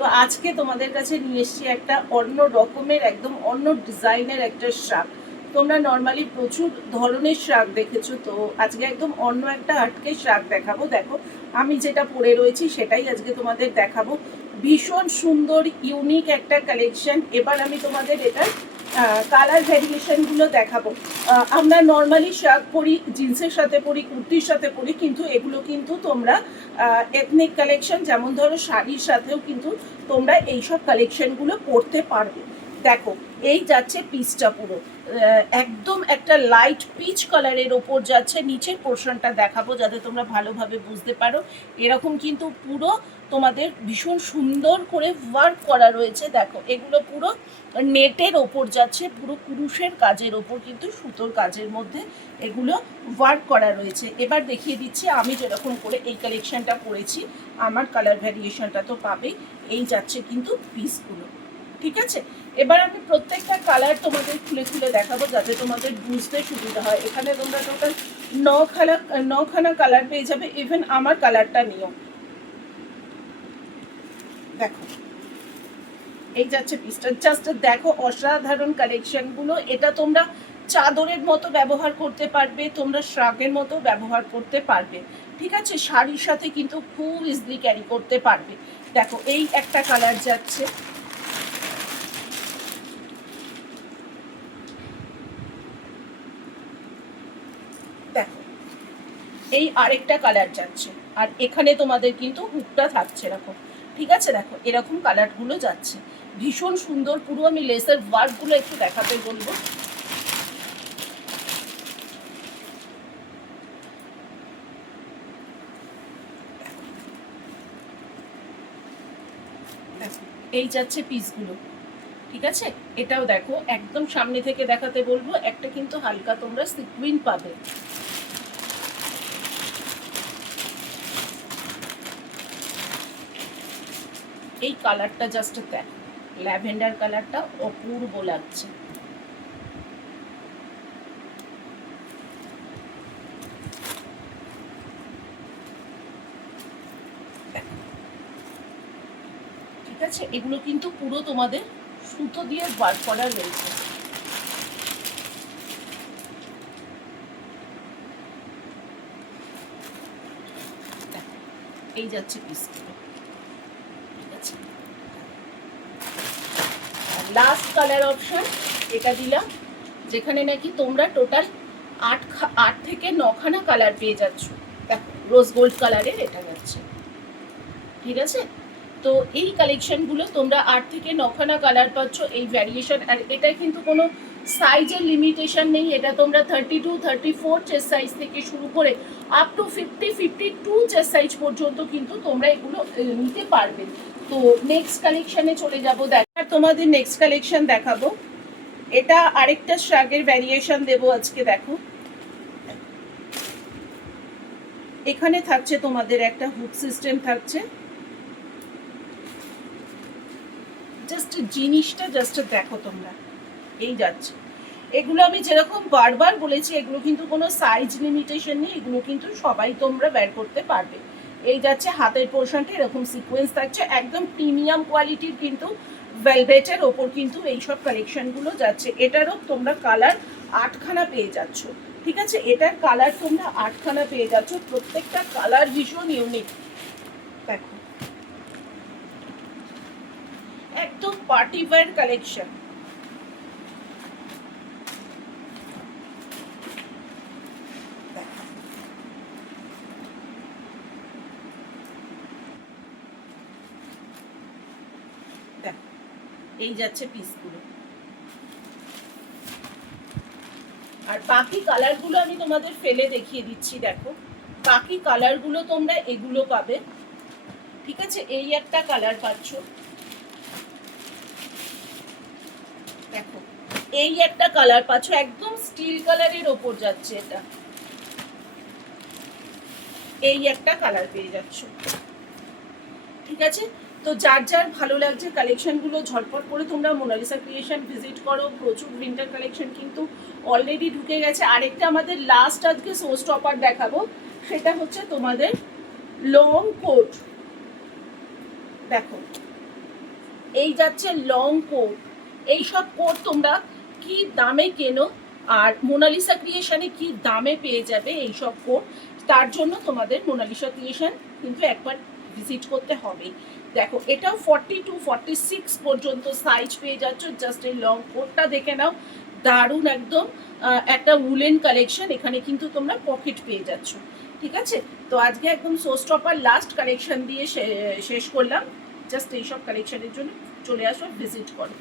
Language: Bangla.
তো আজকে তোমাদের কাছে নিয়ে এসেছি একটা অন্য রকমের, একদম অন্য ডিজাইনের একটা শাক। তোমরা নর্মালি প্রচুর ধরনের শাক দেখেছো, তো আজকে একদম অন্য একটা হাটকে শাক দেখাবো। দেখো আমি যেটা পরে রয়েছি সেটাই আজকে তোমাদের দেখাবো। ভীষণ সুন্দর ইউনিক একটা কালেকশন। এবার আমি তোমাদের এটার কালার ভ্যারিয়েশনগুলো দেখাবো। আমরা নর্মালি শাক পরি, জিন্সের সাথে পরি, কুর্তির সাথে পরি, কিন্তু এগুলো কিন্তু তোমরা এথনিক কালেকশন, যেমন ধরো শাড়ির সাথেও কিন্তু তোমরা এইসব কালেকশনগুলো পরতে পারবে। দেখো এই যাচ্ছে পিসটা পুরো একদম একটা লাইট পিচ কালারের ওপর যাচ্ছে। নিচের পোর্শনটা দেখাবো যাতে তোমরা ভালোভাবে বুঝতে পারো। এরকম কিন্তু পুরো তোমাদের ভীষণ সুন্দর করে ওয়ার্ক করা রয়েছে। দেখো এগুলো পুরো নেটের ওপর যাচ্ছে, পুরো কুরুশের কাজের ওপর কিন্তু সুতোর কাজের মধ্যে এগুলো ওয়ার্ক করা রয়েছে। এবার দেখিয়ে দিচ্ছি আমি যেরকম করে এই কালেকশনটা পরেছি, আমার কালার ভ্যারিয়েশনটা তো পাবেই। এই যাচ্ছে কিন্তু পিসগুলো, ঠিক আছে। এবার আমি প্রত্যেকটা কালার তোমাদের খুলে খুলে দেখাবো যাতে তোমাদের বুঝতে সুবিধা হয়। এখানে তোমরা টোটাল নখানা কালার পেয়ে যাবে। ইভেন আমার কালারটা নিও। দেখো এই যাচ্ছে পিসটা, জাস্ট দেখো অসাধারণ কালেকশনগুলো। এটা তোমরা চাদরের মতো ব্যবহার করতে পারবে, তোমরা শ্রাগের মতো ব্যবহার করতে পারবে, ঠিক আছে। শাড়ির সাথে কিন্তু খুব ইজিলি ক্যারি করতে পারবে। দেখো এই একটা কালার যাচ্ছে, দেখো এই আরেকটা কালার যাচ্ছে, আর এখানে তোমাদের কিন্তু হুকটা থাকছে এরকম, ঠিক আছে। দেখো এরকম কালারগুলো যাচ্ছে, ভীষণ সুন্দর। পুরো আমি লেসের ওয়ার্কগুলো একটু দেখাতে বলবো। এই যাচ্ছে পিসগুলো, ঠিক আছে। এটাও দেখো একদম সামনে থেকে দেখাতে বলবো। একটা কিন্তু হালকা তোমরা সিকুইন পাবে। এই কালারটা জাস্ট দেখো, ল্যাভেন্ডার কালারটা অপূর্ব লাগছে। ঠিক আছে, এগুলো কিন্তু পুরো তোমাদের সুতো দিয়ে ওয়ার্ক করা রয়েছে। এই যাচ্ছে পিসগুলো, ঠিক আছে। লাস্ট কালার অপশন এটা দিলাম, যেখানে নাকি তোমরা টোটাল 8 থেকে 9খানা কালার পেয়ে যাচ্ছ। দেখো রোজ গোল্ড কালারের এটা যাচ্ছে, ঠিক আছে। তো এই কালেকশনগুলো তোমরা 8 থেকে 9খানা কালার পাচ্ছ, এই ভ্যারিয়েশন। আর এটা কিন্তু কোনো সাইজের লিমিটেশন নেই। এটা তোমরা 32, 34 চেস্ট সাইজ থেকে শুরু করে আপ টু 50, 52 চেস্ট সাইজ পর্যন্ত কিন্তু তোমরা এগুলো নিতে পারবে। তো নেক্সট কালেকশনে চলে যাবো। দেখার তোমাদের নেক্সট কালেকশন দেখাবো। এটা আরেকটা শ্রাগের ভ্যারিয়েশন দেবো আজকে। দেখো এখানে থাকছে তোমাদের একটা হুক সিস্টেম থাকছে। জাস্ট জিনিসটা জাস্ট দেখো তোমরা, এই যাচ্ছে। এগুলো আমি যেরকম বারবার বলেছি, এগুলো কিন্তু কোনো সাইজ লিমিটেশন নেই, এগুলো কিন্তু সবাই তোমরা বের করতে পারবে। এই যাচ্ছে হাতের পোর্শনটা এরকম সিকোয়েন্স থাকছে, একদম প্রিমিয়াম কোয়ালিটির কিন্তু ভেলভেটের ওপর কিন্তু এইসব কালেকশনগুলো যাচ্ছে। এটারও তোমরা কালার 8খানা পেয়ে যাচ্ছ, ঠিক আছে। এটার কালার তোমরা 8খানা পেয়ে যাচ্ছ, প্রত্যেকটা কালার ভীষণ ইউনিক। দেখো একদম পার্টি ওয়্যার কালেকশন। দেখো এই যাচ্ছে পিসগুলো। আর বাকি কালারগুলো আমি তোমাদের ফেলে দেখিয়ে দিচ্ছি। দেখো বাকি কালারগুলো তোমরা এগুলো পাবে, ঠিক আছে। এই একটা কালার পাচ্ছ, দেখো এই একটা কালার পাচ্ছ, একদম স্টিল কালারের ওপর যাচ্ছে এটা। এই একটা কালার পেয়ে যাচ্ছ, ঠিক আছে। তো যার যার ভালো লাগছে কালেকশনগুলো ঝটপট করে তোমরা মোনালিসা ক্রিয়েশন ভিজিট করো। প্রচুর উইন্টার কালেকশন কিন্তু অলরেডি ঢুকে গেছে। আরেকটা আমাদের লাস্ট আজকে শো স্টপার দেখাবো, সেটা হচ্ছে তোমাদের লং কোট। দেখো এই যাচ্ছে লং কোট। এইসব কোট তোমরা কি দামে কেনো আর মোনালিসা ক্রিয়েশনে কি দামে পেয়ে যাবে এইসব কোট, তার জন্য তোমাদের মোনালিসা ক্রিয়েশন কিন্তু একবার ভিজিট করতে হবে। দেখো এটাও 42-46 পর্যন্ত সাইজ পেয়ে যাচ্ছ। জাস্ট এই লং কোটটা দেখে নাও, দারুণ একদম একটা উলেন কালেকশন। এখানে কিন্তু তোমরা পকেট পেয়ে যাচ্ছ। ঠিক আছে, তো আজকে একদম শো স্টপার লাস্ট কালেকশন দিয়ে শেষ করলাম। জাস্ট এইসব কালেকশনের জন্য চলে আসো, ভিজিট করো।